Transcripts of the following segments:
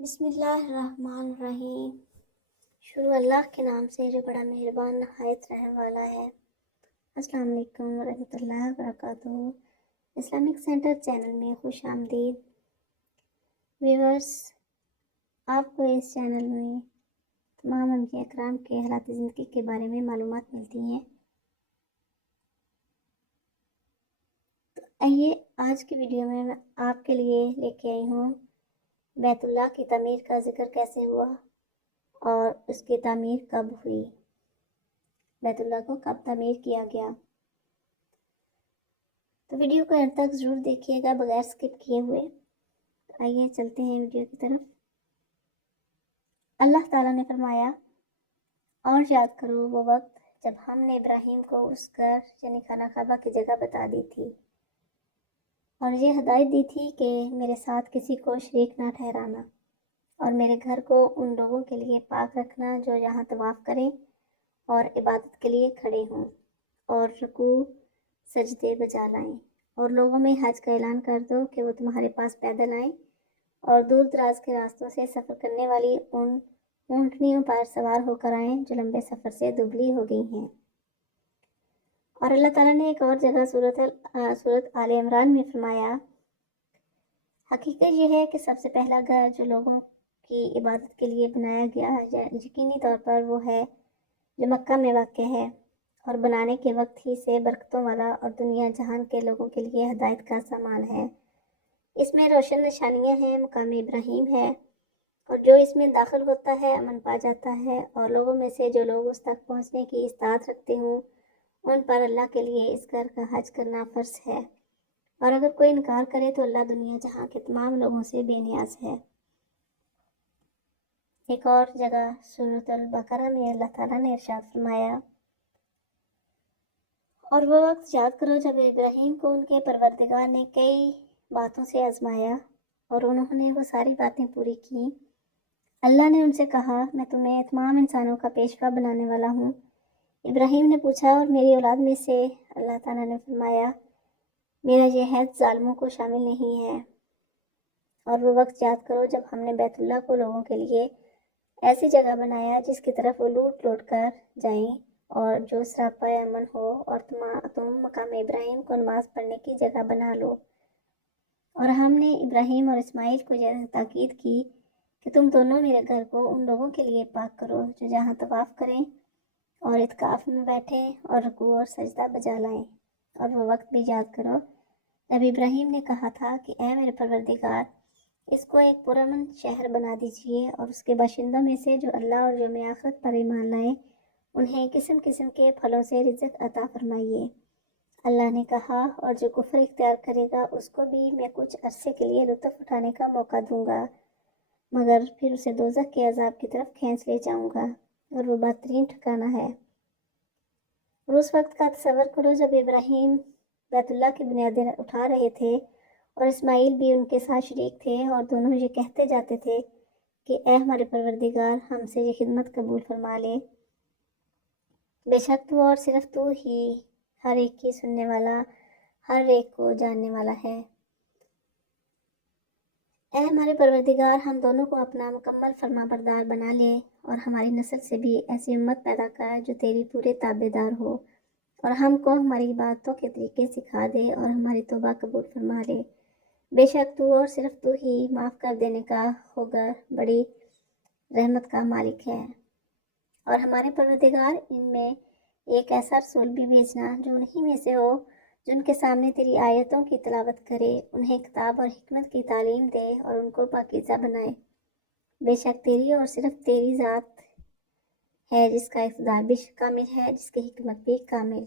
بسم اللہ الرحمن الرحیم۔ شروع اللہ کے نام سے جو بڑا مہربان نہایت رحم والا ہے۔ السلام علیکم ورحمۃ اللہ وبرکاتہ۔ اسلامک سینٹر چینل میں خوش آمدید ویورز۔ آپ کو اس چینل میں تمام انبیاء اکرام کے حالات زندگی کے بارے میں معلومات ملتی ہیں۔ تو آئیے آج کی ویڈیو میں آپ کے لیے لے کے آئی ہوں بیت اللہ کی تعمیر کا ذکر کیسے ہوا اور اس کی تعمیر کب ہوئی، بیت اللہ کو کب تعمیر کیا گیا۔ تو ویڈیو کو اینڈ تک ضرور دیکھیے گا بغیر سکپ کیے ہوئے۔ آئیے چلتے ہیں ویڈیو کی طرف۔ اللہ تعالیٰ نے فرمایا، اور یاد کرو وہ وقت جب ہم نے ابراہیم کو اس گھر یعنی خانہ کعبہ کی جگہ بتا دی تھی اور یہ ہدایت دی تھی کہ میرے ساتھ کسی کو شریک نہ ٹھہرانا، اور میرے گھر کو ان لوگوں کے لیے پاک رکھنا جو یہاں طواف کریں اور عبادت کے لیے کھڑے ہوں اور رکوع سجدے بجا لائیں، اور لوگوں میں حج کا اعلان کر دو کہ وہ تمہارے پاس پیدل آئیں اور دور دراز کے راستوں سے سفر کرنے والی ان اونٹنیوں پر سوار ہو کر آئیں جو لمبے سفر سے دبلی ہو گئی ہیں۔ اور اللہ تعالیٰ نے ایک اور جگہ سورۃ آل عمران میں فرمایا، حقیقت یہ ہے کہ سب سے پہلا گھر جو لوگوں کی عبادت کے لیے بنایا گیا یقینی طور پر وہ ہے جو مکہ میں واقع ہے، اور بنانے کے وقت ہی سے برکتوں والا اور دنیا جہان کے لوگوں کے لیے ہدایت کا سامان ہے۔ اس میں روشن نشانیاں ہیں، مقام ابراہیم ہے، اور جو اس میں داخل ہوتا ہے امن پا جاتا ہے، اور لوگوں میں سے جو لوگ اس تک پہنچنے کی استطاعت رکھتے ہوں ان پر اللہ کے لیے اس گھر کا حج کرنا فرض ہے، اور اگر کوئی انکار کرے تو اللہ دنیا جہاں کے تمام لوگوں سے بے نیاز ہے۔ ایک اور جگہ سورۃ البقرہ میں اللہ تعالیٰ نے ارشاد فرمایا، اور وہ وقت یاد کرو جب ابراہیم کو ان کے پروردگار نے کئی باتوں سے آزمایا اور انہوں نے وہ ساری باتیں پوری کیں۔ اللہ نے ان سے کہا، میں تمہیں تمام انسانوں کا پیشوا بنانے والا ہوں۔ ابراہیم نے پوچھا، اور میری اولاد میں سے؟ اللہ تعالیٰ نے فرمایا، میرا یہ عہد ظالموں کو شامل نہیں ہے۔ اور وہ وقت یاد کرو جب ہم نے بیت اللہ کو لوگوں کے لیے ایسی جگہ بنایا جس کی طرف وہ لوٹ لوٹ کر جائیں اور جو سراپا امن ہو، اور تم مقام ابراہیم کو نماز پڑھنے کی جگہ بنا لو۔ اور ہم نے ابراہیم اور اسماعیل کو یہ تاکید کی کہ تم دونوں میرے گھر کو ان لوگوں کے لیے پاک کرو جو جہاں طواف کریں اور اعتکاف میں بیٹھیں اور رکوع اور سجدہ بجا لائیں۔ اور وہ وقت بھی یاد کرو جب ابراہیم نے کہا تھا کہ اے میرے پروردگار، اس کو ایک پرامن شہر بنا دیجیے، اور اس کے باشندوں میں سے جو اللہ اور یوم آخرت پر ایمان لائیں انہیں قسم قسم کے پھلوں سے رزق عطا فرمائیے۔ اللہ نے کہا، اور جو کفر اختیار کرے گا اس کو بھی میں کچھ عرصے کے لیے لطف اٹھانے کا موقع دوں گا، مگر پھر اسے دوزخ کے عذاب کی طرف کھینچ لے جاؤں گا، اور وہ بدترین ٹھکانہ ہے۔ اور اس وقت کا تصور کرو جب ابراہیم بیت اللہ کی بنیادیں اٹھا رہے تھے اور اسماعیل بھی ان کے ساتھ شریک تھے، اور دونوں یہ کہتے جاتے تھے کہ اے ہمارے پروردگار، ہم سے یہ خدمت قبول فرما لے، بے شک تو اور صرف تو ہی ہر ایک کی سننے والا، ہر ایک کو جاننے والا ہے۔ اے ہمارے پروردگار، ہم دونوں کو اپنا مکمل فرما بردار بنا لے، اور ہماری نسل سے بھی ایسی امت پیدا کر جو تیری پورے تابع دار ہو، اور ہم کو ہماری عبادتوں کے طریقے سکھا دے اور ہماری توبہ قبول فرما لے۔ بے شک تو اور صرف تو ہی معاف کر دینے کا ہوگا، بڑی رحمت کا مالک ہے۔ اور ہمارے پروردگار، ان میں ایک ایسا رسول بھی بھیجنا جو انہی میں سے ہو، جن کے سامنے تیری آیتوں کی تلاوت کرے، انہیں کتاب اور حکمت کی تعلیم دے اور ان کو پاکیزہ بنائے۔ بے شک تیری اور صرف تیری ذات ہے جس کا اقتدار بھی کامل ہے، جس کی حکمت بھی کامل۔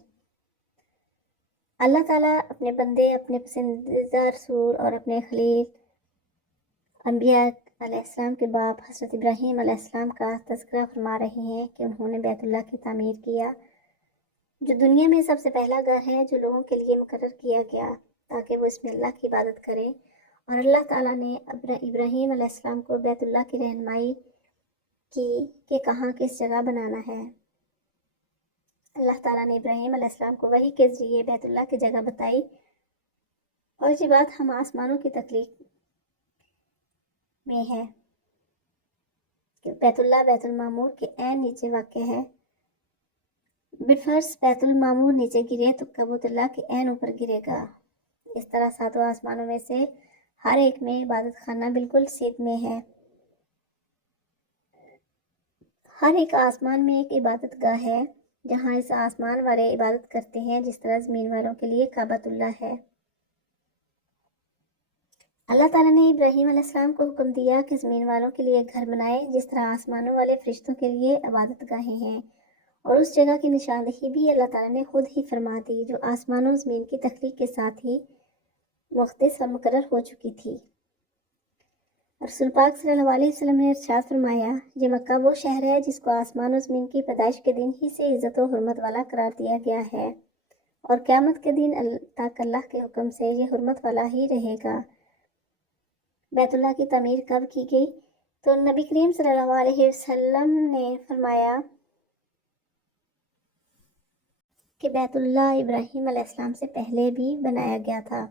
اللہ تعالیٰ اپنے بندے، اپنے پسندیدہ رسول اور اپنے خلیل انبیاء علیہ السلام کے باپ حضرت ابراہیم علیہ السلام کا تذکرہ فرما رہے ہیں کہ انہوں نے بیت اللہ کی تعمیر کیا، جو دنیا میں سب سے پہلا گھر ہے جو لوگوں کے لیے مقرر کیا گیا تاکہ وہ اس میں اللہ کی عبادت کریں۔ اور اللہ تعالیٰ نے ابراہیم علیہ السلام کو بیت اللہ کی رہنمائی کی کہ کہاں کس جگہ بنانا ہے۔ اللہ تعالیٰ نے ابراہیم علیہ السلام کو وحی کے ذریعے بیت اللہ کی جگہ بتائی، اور یہ بات ہم آسمانوں کی تخلیق میں ہے۔ کہ بیت اللہ بیت المعمور کے عین نیچے واقع ہے۔ بالفرض بیت المعمور نیچے گرے تو بیت اللہ کے عین اوپر گرے گا۔ اس طرح ساتوں آسمانوں میں سے ہر ایک میں عبادت خانہ بالکل سیدھ میں ہے۔ ہر ایک آسمان میں ایک عبادت گاہ ہے جہاں اس آسمان والے عبادت کرتے ہیں، جس طرح زمین والوں کے لیے کعبۃ اللہ ہے۔ اللہ تعالیٰ نے ابراہیم علیہ السلام کو حکم دیا کہ زمین والوں کے لیے گھر بنائے، جس طرح آسمانوں والے فرشتوں کے لیے عبادت گاہیں ہیں، اور اس جگہ کی نشاندہی بھی اللہ تعالیٰ نے خود ہی فرما دی، جو آسمان و زمین کی تخلیق کے ساتھ ہی مختص اور مقرر ہو چکی تھی۔ رسول پاک صلی اللہ علیہ وسلم نے ارشاد فرمایا، یہ مکہ وہ شہر ہے جس کو آسمان و زمین کی پیدائش کے دن ہی سے عزت و حرمت والا قرار دیا گیا ہے، اور قیامت کے دن تک اللہ کے حکم سے یہ حرمت والا ہی رہے گا۔ بیت اللہ کی تعمیر کب کی گئی؟ تو نبی کریم صلی اللہ علیہ وسلم نے فرمایا کہ بیت اللہ ابراہیم علیہ السلام سے پہلے بھی بنایا گیا تھا۔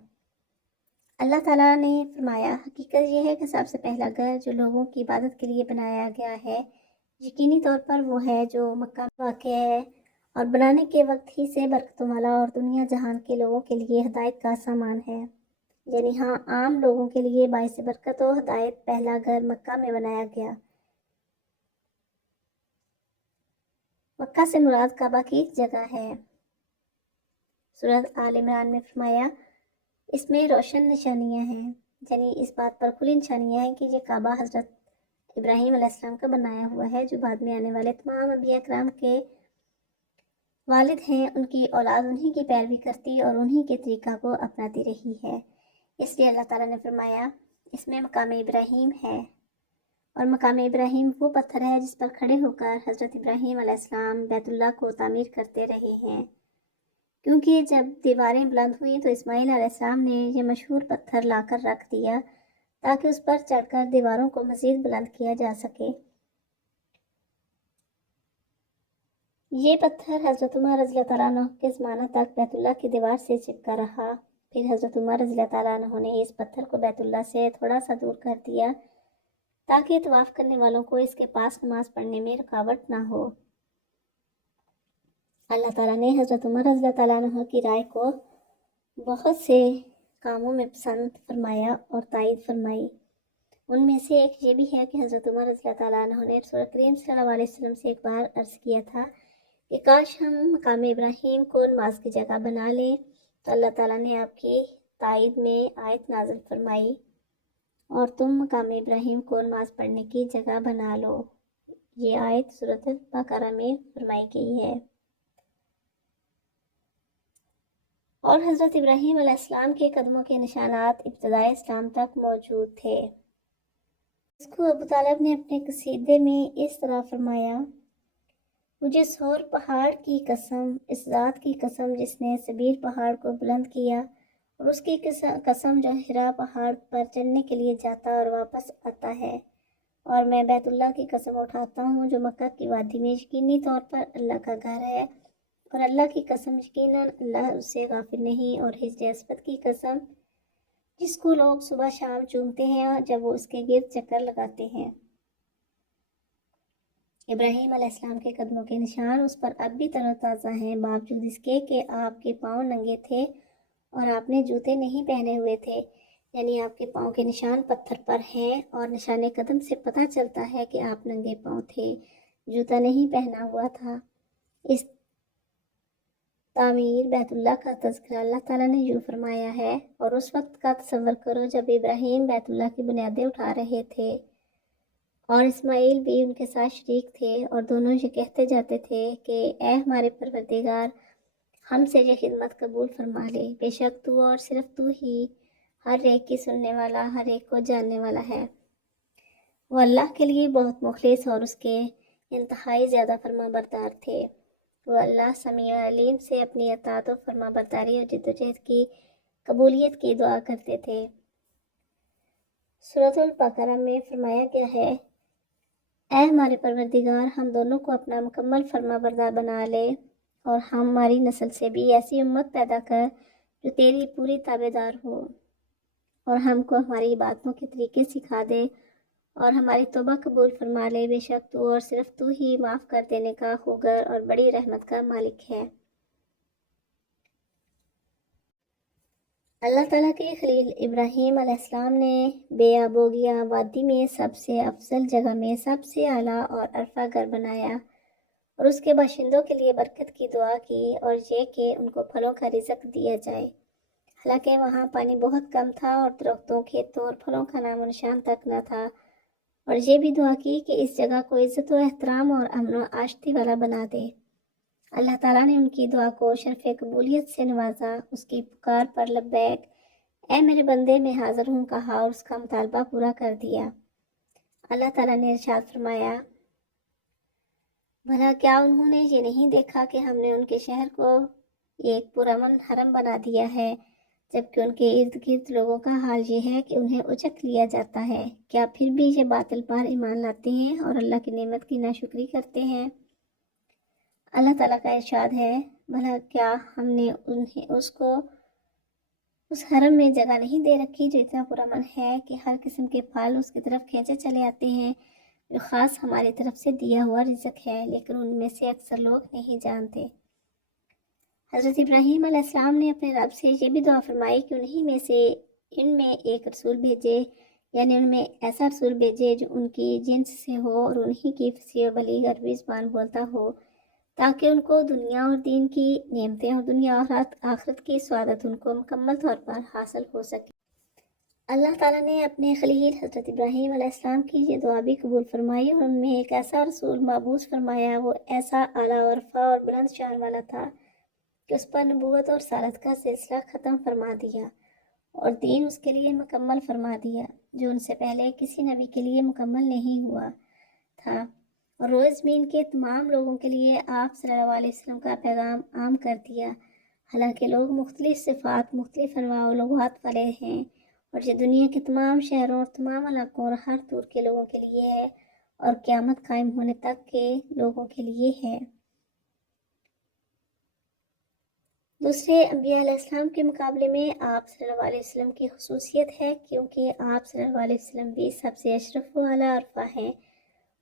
اللہ تعالیٰ نے فرمایا، حقیقت یہ ہے کہ سب سے پہلا گھر جو لوگوں کی عبادت کے لیے بنایا گیا ہے، یقینی طور پر وہ ہے جو مکہ میں واقع ہے، اور بنانے کے وقت ہی سے برکتوں والا اور دنیا جہان کے لوگوں کے لیے ہدایت کا سامان ہے۔ یعنی ہاں، عام لوگوں کے لیے باعث برکت و ہدایت پہلا گھر مکہ میں بنایا گیا۔ مکہ سے مراد کعبہ کی جگہ ہے۔ سورۃ آل عمران میں فرمایا، اس میں روشن نشانیاں ہیں، یعنی اس بات پر کھلی نشانیاں ہیں کہ یہ کعبہ حضرت ابراہیم علیہ السلام کا بنایا ہوا ہے، جو بعد میں آنے والے تمام انبیاء کرام کے والد ہیں۔ ان کی اولاد انہی کی پیروی کرتی اور انہی کے طریقہ کو اپناتی رہی ہے، اس لیے اللہ تعالیٰ نے فرمایا اس میں مقام ابراہیم ہے، اور مقام ابراہیم وہ پتھر ہے جس پر کھڑے ہو کر حضرت ابراہیم علیہ السلام بیت اللہ کو تعمیر کرتے رہے ہیں، کیونکہ جب دیواریں بلند ہوئیں تو اسماعیل علیہ السلام نے یہ مشہور پتھر لا کر رکھ دیا تاکہ اس پر چڑھ کر دیواروں کو مزید بلند کیا جا سکے۔ یہ پتھر حضرت عمر رضی اللہ تعالیٰ عنہ کے زمانہ تک بیت اللہ کی دیوار سے چپکا رہا، پھر حضرت عمر رضی اللہ تعالیٰ عنہ نے اس پتھر کو بیت اللہ سے تھوڑا سا دور کر دیا تاکہ طواف کرنے والوں کو اس کے پاس نماز پڑھنے میں رکاوٹ نہ ہو۔ اللہ تعالیٰ نے حضرت عمر رضی اللہ تعالیٰ عنہ کی رائے کو بہت سے کاموں میں پسند فرمایا اور تائید فرمائی۔ ان میں سے ایک یہ بھی ہے کہ حضرت عمر رضی اللہ تعالیٰ عنہ نے رسول کریم صلی اللہ علیہ وسلم سے ایک بار عرض کیا تھا کہ کاش ہم مقام ابراہیم کو نماز کی جگہ بنا لیں، تو اللہ تعالیٰ نے آپ کی تائید میں آیت نازل فرمائی، اور تم مقام ابراہیم کو نماز پڑھنے کی جگہ بنا لو۔ یہ آیت سورۃ بقرہ میں فرمائی گئی ہے۔ اور حضرت ابراہیم علیہ السلام کے قدموں کے نشانات ابتدائے اسلام تک موجود تھے۔ اس کو ابو طالب نے اپنے قصیدے میں اس طرح فرمایا، مجھے سور پہاڑ کی قسم، اس ذات کی قسم جس نے سبیر پہاڑ کو بلند کیا، اور اس کی قسم جو ہرا پہاڑ پر چڑھنے کے لیے جاتا اور واپس آتا ہے، اور میں بیت اللہ کی قسم اٹھاتا ہوں جو مکہ کی وادی میں یقینی طور پر اللہ کا گھر ہے، اور اللہ کی قسم یقیناً اللہ اس سے غافل نہیں، اور حجر اسود کی قسم جس کو لوگ صبح شام چومتے ہیں جب وہ اس کے گرد چکر لگاتے ہیں۔ ابراہیم علیہ السلام کے قدموں کے نشان اس پر اب بھی تر و تازہ ہیں، باوجود اس کے کہ آپ کے پاؤں ننگے تھے اور آپ نے جوتے نہیں پہنے ہوئے تھے، یعنی آپ کے پاؤں کے نشان پتھر پر ہیں، اور نشان قدم سے پتہ چلتا ہے کہ آپ ننگے پاؤں تھے، جوتا نہیں پہنا ہوا تھا۔ اس تعمیر بیت اللہ کا تذکرہ اللہ تعالیٰ نے یوں فرمایا ہے، اور اس وقت کا تصور کرو جب ابراہیم بیت اللہ کی بنیادیں اٹھا رہے تھے اور اسماعیل بھی ان کے ساتھ شریک تھے، اور دونوں یہ کہتے جاتے تھے کہ اے ہمارے پروردگار، ہم سے یہ خدمت قبول فرما لے، بے شک تو اور صرف تو ہی ہر ایک کی سننے والا، ہر ایک کو جاننے والا ہے۔ وہ اللہ کے لیے بہت مخلص اور اس کے انتہائی زیادہ فرما بردار تھے۔ وہ اللہ سمیع علیم سے اپنی اطاعت و فرما برداری اور جدوجہد کی قبولیت کی دعا کرتے تھے۔ سورۃ البقرہ میں فرمایا گیا ہے، اے ہمارے پروردگار، ہم دونوں کو اپنا مکمل فرما بردار بنا لے، اور ہماری نسل سے بھی ایسی امت پیدا کر جو تیری پوری تابع دار ہو، اور ہم کو ہماری عبادتوں کے طریقے سکھا دے، اور ہماری توبہ قبول فرما لے، بے شک تو اور صرف تو ہی معاف کر دینے کا خوگر اور بڑی رحمت کا مالک ہے۔ اللہ تعالیٰ کے خلیل ابراہیم علیہ السلام نے بے آبوگیا وادی میں سب سے افضل جگہ میں سب سے اعلیٰ اور عرفہ گھر بنایا اور اس کے باشندوں کے لیے برکت کی دعا کی، اور یہ کہ ان کو پھلوں کا رزق دیا جائے، حالانکہ وہاں پانی بہت کم تھا اور درختوں، کھیتوں اور پھلوں کا نام و نشان تک نہ تھا، اور یہ بھی دعا کی کہ اس جگہ کو عزت و احترام اور امن و آشتی والا بنا دے۔ اللہ تعالیٰ نے ان کی دعا کو شرف قبولیت سے نوازا، اس کی پکار پر لبیک اے میرے بندے میں حاضر ہوں کہا اور اس کا مطالبہ پورا کر دیا۔ اللہ تعالیٰ نے ارشاد فرمایا، بھلا کیا انہوں نے یہ نہیں دیکھا کہ ہم نے ان کے شہر کو ایک پرامن حرم بنا دیا ہے، جبکہ ان کے ارد گرد لوگوں کا حال یہ ہے کہ انہیں اچک لیا جاتا ہے، کیا پھر بھی یہ باطل پر ایمان لاتے ہیں اور اللہ کی نعمت کی ناشکری کرتے ہیں؟ اللہ تعالیٰ کا ارشاد ہے، بھلا کیا ہم نے انہیں اس حرم میں جگہ نہیں دے رکھی جو اتنا پرامن ہے کہ ہر قسم کے پھل اس کی طرف کھینچے چلے آتے ہیں، جو خاص ہماری طرف سے دیا ہوا رزق ہے، لیکن ان میں سے اکثر لوگ نہیں جانتے۔ حضرت ابراہیم علیہ السلام نے اپنے رب سے یہ بھی دعا فرمائی کہ انہی میں سے ان میں ایک رسول بھیجے، یعنی ان میں ایسا رسول بھیجے جو ان کی جنس سے ہو اور انہی کی فصیح و بلیغ عربی زبان بولتا ہو، تاکہ ان کو دنیا اور دین کی نعمتیں اور دنیا اور آخرت کی سعادت ان کو مکمل طور پر حاصل ہو سکے۔ اللہ تعالیٰ نے اپنے خلیل حضرت ابراہیم علیہ السلام کی یہ دعا بھی قبول فرمائی اور ان میں ایک ایسا رسول مبعوث فرمایا، وہ ایسا اعلیٰ و رفع اور بلند شان والا تھا کہ اس پر نبوت اور رسالت کا سلسلہ ختم فرما دیا اور دین اس کے لیے مکمل فرما دیا، جو ان سے پہلے کسی نبی کے لیے مکمل نہیں ہوا تھا، اور روز زمین کے تمام لوگوں کے لیے آپ صلی اللہ علیہ وسلم کا پیغام عام کر دیا، حالانکہ لوگ مختلف صفات، مختلف انواع و لغات والے ہیں، اور یہ دنیا کے تمام شہروں اور تمام علاقوں اور ہر دور کے لوگوں کے لیے ہے اور قیامت قائم ہونے تک کے لوگوں کے لیے ہے۔ دوسرے انبیاء علیہ السلام کے مقابلے میں آپ صلی اللہ علیہ وسلم کی خصوصیت ہے کیونکہ آپ صلی اللہ علیہ وسلم بھی سب سے اشرف و اعلیٰ عرفہ ہیں،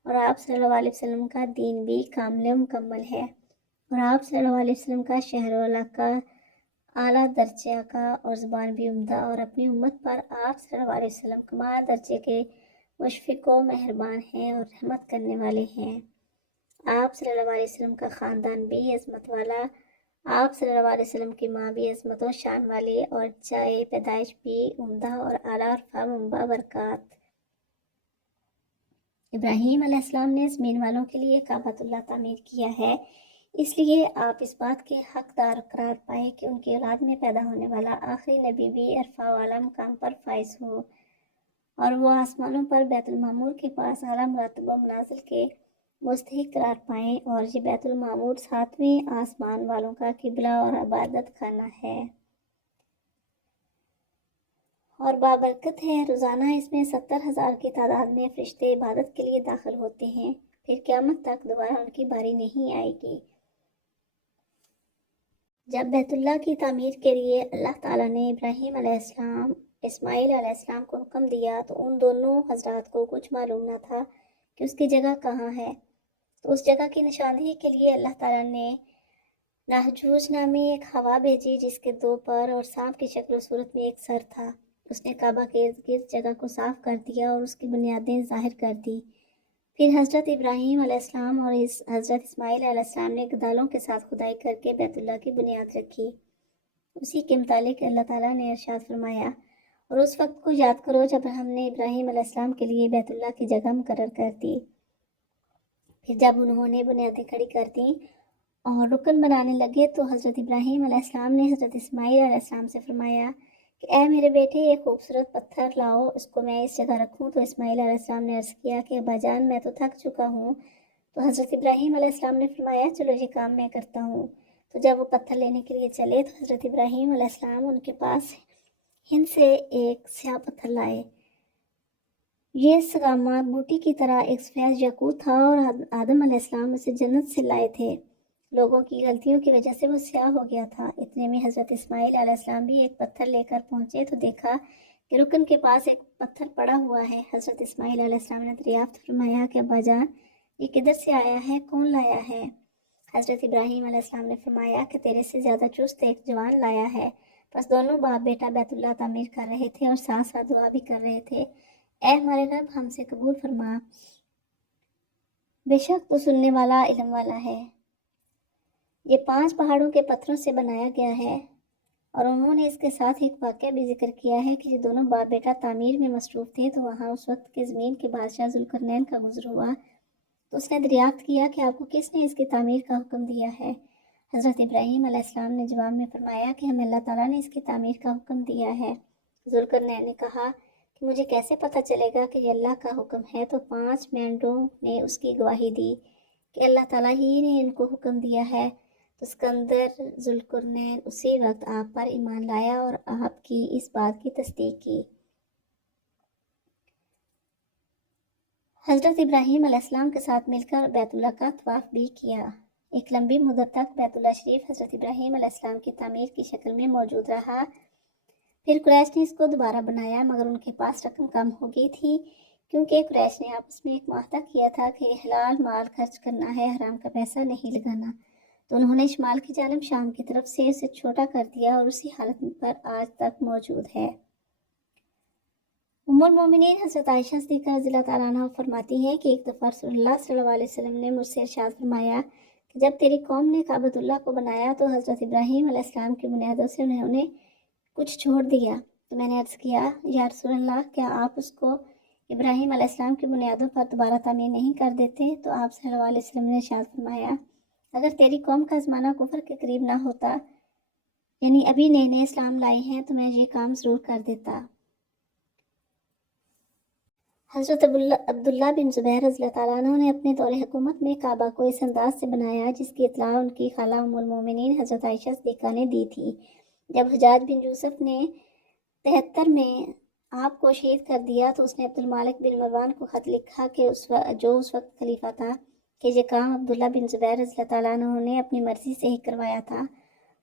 اور آپ صلی اللہ علیہ وسلم کا دین بھی کامل و مکمل ہے، اور آپ صلی اللہ علیہ وسلم کا شہر و علاقہ اعلیٰ درجہ کا اور زبان بھی عمدہ، اور اپنی امت پر آپ صلی اللہ علیہ وسلم کمال درجے کے مشفق و مہربان ہیں اور رحمت کرنے والے ہیں۔ آپ صلی اللہ علیہ وسلم کا خاندان بھی عظمت والا، آپ صلی اللہ علیہ وسلم کی ماں بھی عظمت و شان والی، اور جائے پیدائش بھی عمدہ اور اعلیٰ عرفہ منبع برکات۔ ابراہیم علیہ السلام نے زمین والوں کے لیے کعبۃ اللہ تعمیر کیا ہے، اس لیے آپ اس بات کے حقدار قرار پائے کہ ان کی اولاد میں پیدا ہونے والا آخری نبی بھی عرفہ والا مقام پر فائز ہو، اور وہ آسمانوں پر بیت المعمور کے پاس اعلیٰ مراتب و منازل کے مستحق قرار پائیں، اور یہ بیت المعمور 7ویں آسمان والوں کا قبلہ اور عبادت خانہ ہے اور بابرکت ہے۔ روزانہ اس میں 70,000 کی تعداد میں فرشتے عبادت کے لیے داخل ہوتے ہیں، پھر قیامت تک دوبارہ ان کی باری نہیں آئے گی۔ جب بیت اللہ کی تعمیر کے لیے اللہ تعالیٰ نے ابراہیم علیہ السلام، اسماعیل علیہ السلام کو حکم دیا تو ان دونوں حضرات کو کچھ معلوم نہ تھا کہ اس کی جگہ کہاں ہے، تو اس جگہ کی نشاندہی کے لیے اللہ تعالیٰ نے ناہجوج نامی ایک ہوا بھیجی جس کے 2 پر اور سانپ کی شکل و صورت میں ایک سر تھا۔ اس نے کعبہ کے ارد گرد جگہ کو صاف کر دیا اور اس کی بنیادیں ظاہر کر دی۔ پھر حضرت ابراہیم علیہ السلام اور حضرت اسماعیل علیہ السلام نے گدالوں کے ساتھ کھدائی کر کے بیت اللہ کی بنیاد رکھی۔ اسی کے متعلق اللہ تعالیٰ نے ارشاد فرمایا، اور اس وقت کو یاد کرو جب ہم نے ابراہیم علیہ السلام کے لیے بیت اللہ کی جگہ مقرر کر دی، پھر جب انہوں نے بنیادیں کھڑی کر دیں اور رکن بنانے لگے تو حضرت ابراہیم علیہ السلام نے حضرت اسماعیل علیہ السلام سے فرمایا کہ اے میرے بیٹے، ایک خوبصورت پتھر لاؤ، اس کو میں اس جگہ رکھوں۔ تو اسماعیل علیہ السلام نے عرض کیا کہ ابا جان، میں تو تھک چکا ہوں۔ تو حضرت ابراہیم علیہ السلام نے فرمایا، چلو یہ کام میں کرتا ہوں۔ تو جب وہ پتھر لینے کے لیے چلے تو حضرت ابراہیم علیہ السلام ان کے پاس ہند سے ایک سیاہ پتھر لائے۔ یہ سگامہ بوٹی کی طرح ایک سفید یاقوت تھا اور آدم علیہ السلام اسے جنت سے لائے تھے۔ لوگوں کی غلطیوں کی وجہ سے وہ سیاہ ہو گیا تھا۔ اتنے میں حضرت اسماعیل علیہ السلام بھی ایک پتھر لے کر پہنچے تو دیکھا کہ رکن کے پاس ایک پتھر پڑا ہوا ہے۔ حضرت اسماعیل علیہ السلام نے دریافت فرمایا کہ ابا جان یہ کدھر سے آیا ہے، کون لایا ہے؟ حضرت ابراہیم علیہ السلام نے فرمایا کہ تیرے سے زیادہ چست ایک جوان لایا ہے۔ بس دونوں باپ بیٹا بیت اللہ تعمیر کر رہے تھے اور ساتھ ساتھ دعا بھی کر رہے تھے، اے ہمارے رب ہم سے قبول فرما، بے شک تو سننے والا علم والا ہے۔ یہ 5 پہاڑوں کے پتھروں سے بنایا گیا ہے، اور انہوں نے اس کے ساتھ ایک واقعہ بھی ذکر کیا ہے کہ یہ دونوں باپ بیٹا تعمیر میں مصروف تھے تو وہاں اس وقت کے زمین کے بادشاہ ذوالقرنین کا گزر ہوا، تو اس نے دریافت کیا کہ آپ کو کس نے اس کی تعمیر کا حکم دیا ہے؟ حضرت ابراہیم علیہ السلام نے جواب میں فرمایا کہ ہمیں اللہ تعالیٰ نے اس کی تعمیر کا حکم دیا ہے۔ ذوالقرنین نے کہا کہ مجھے کیسے پتہ چلے گا کہ یہ اللہ کا حکم ہے؟ تو 5 مینڈوں نے اس کی گواہی دی کہ اللہ تعالیٰ ہی نے ان کو حکم دیا ہے۔ تو اسکندر ذوالقرنین اسی وقت آپ پر ایمان لایا اور آپ کی اس بات کی تصدیق کی۔ حضرت ابراہیم علیہ السلام کے ساتھ مل کر بیت اللہ کا طواف بھی کیا۔ ایک لمبی مدت تک بیت اللہ شریف حضرت ابراہیم علیہ السلام کی تعمیر کی شکل میں موجود رہا۔ پھر قریش نے اس کو دوبارہ بنایا، مگر ان کے پاس رقم کم ہو گئی تھی، کیونکہ قریش نے آپس میں ایک معاہدہ کیا تھا کہ حلال مال خرچ کرنا ہے، حرام کا پیسہ نہیں لگانا، تو انہوں نے شمال کی جانب شام کی طرف سے اسے چھوٹا کر دیا اور اسی حالت پر آج تک موجود ہے۔ ام المومنین حضرت عائشہ صدیقہ رضی اللہ تعالیٰ عنہ فرماتی ہیں کہ ایک دفعہ رسول اللہ صلی اللہ علیہ وسلم نے مجھ سے ارشاد فرمایا کہ جب تیری قوم نے کعبۃ اللہ کو بنایا تو حضرت ابراہیم علیہ السلام کی بنیادوں سے انہوں نے کچھ چھوڑ دیا، تو میں نے عرض کیا یا رسول اللہ کیا آپ اس کو ابراہیم علیہ السلام کی بنیادوں پر دوبارہ تعمیر نہیں کر دیتے؟ تو آپ صلی اللہ علیہ وسلم نے ارشاد فرمایا اگر تیری قوم کا زمانہ کفر کے قریب نہ ہوتا، یعنی ابھی نئے نئے اسلام لائے ہیں، تو میں یہ کام ضرور کر دیتا۔ حضرت عبداللہ بن زبیر رضی اللہ تعالیٰ عنہ نے اپنے دور حکومت میں کعبہ کو اس انداز سے بنایا جس کی اطلاع ان کی خالہ ام المومنین حضرت عائشہ صدیقہ نے دی تھی۔ جب حجاج بن یوسف نے 73 میں آپ کو شہید کر دیا تو اس نے عبد المالک بن مروان کو خط لکھا کہ جو اس وقت خلیفہ تھا کہ یہ کام عبداللہ بن زبیر رضی اللہ تعالیٰ عنہ نے اپنی مرضی سے ہی کروایا تھا،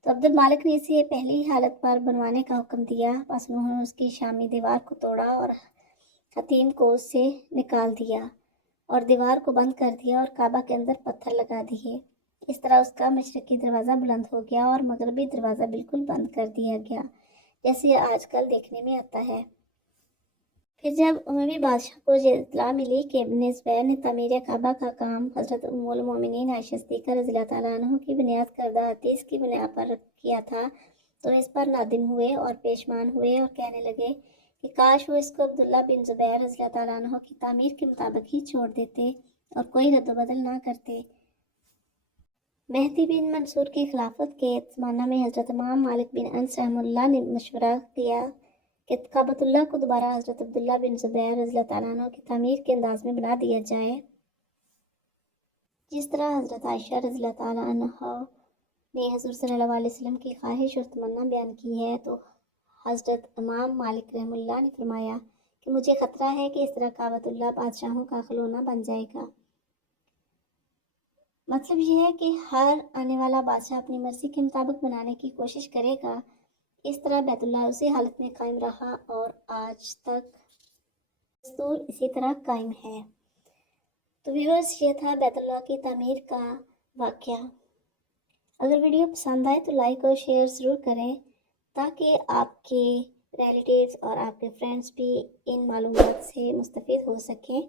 تو عبد المالک نے اسے پہلی حالت پر بنوانے کا حکم دیا، بس انہوں نے اس کی شامی دیوار کو توڑا اور حتیم کو اس سے نکال دیا اور دیوار کو بند کر دیا اور کعبہ کے اندر پتھر لگا دیے۔ اس طرح اس کا مشرقی دروازہ بلند ہو گیا اور مغربی دروازہ بالکل بند کر دیا گیا، جیسے آج کل دیکھنے میں آتا ہے۔ پھر جب اموی بادشاہ کو یہ اطلاع ملی کہ ابن زبیر نے تعمیر کعبہ کا کام حضرت ام المومنین عائشہ صدیقہ رضی اللہ تعالیٰ عنہ کی بنیاد کردہ حدیث کی بنیاد پر کیا تھا تو اس پر نادم ہوئے اور پیشمان ہوئے اور کہنے لگے کہ کاش وہ اس کو عبداللہ بن زبیر رضی اللہ تعالیٰ عنہ کی تعمیر کے مطابق ہی چھوڑ دیتے اور کوئی رد و بدل نہ کرتے۔ مہدی بن منصور کی خلافت کے زمانہ میں حضرت امام مالک بن انس رحمہ اللہ نے مشورہ کیا کہ کعبۃ اللہ کو دوبارہ حضرت عبداللہ بن زبیر رضی اللہ تعالیٰ عنہ کی تعمیر کے انداز میں بنا دیا جائے، جس طرح حضرت عائشہ رضی اللہ تعالیٰ عنہ نے حضور صلی اللہ علیہ وسلم کی خواہش اور تمنا بیان کی ہے۔ تو حضرت امام مالک رحمہ اللہ نے فرمایا کہ مجھے خطرہ ہے کہ اس طرح کعبۃ اللہ بادشاہوں کا خلونا بن جائے گا۔ مطلب یہ ہے کہ ہر آنے والا بادشاہ اپنی مرضی کے مطابق بنانے کی کوشش کرے گا۔ اس طرح بیت اللہ اسی حالت میں قائم رہا اور آج تک دستور اسی طرح قائم ہے۔ تو ویورز یہ تھا بیت اللہ کی تعمیر کا واقعہ۔ اگر ویڈیو پسند آئے تو لائک اور شیئر ضرور کریں تاکہ آپ کے ریلیٹیوز اور آپ کے فرینڈز بھی ان معلومات سے مستفید ہو سکیں۔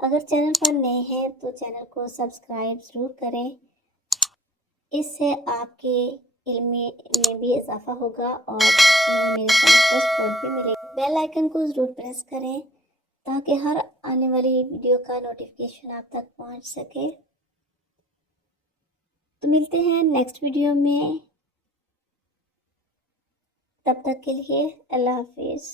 اگر چینل پر نئے ہیں تو چینل کو سبسکرائب ضرور کریں، اس سے آپ کے علم میں بھی اضافہ ہوگا اور میرے چینل کو سپورٹ بھی ملے گا۔ بیل آئیکن کو ضرور پریس کریں تاکہ ہر آنے والی ویڈیو کا نوٹیفیکیشن آپ تک پہنچ سکے۔ تو ملتے ہیں نیکسٹ ویڈیو میں، تب تک کے لیے اللہ حافظ۔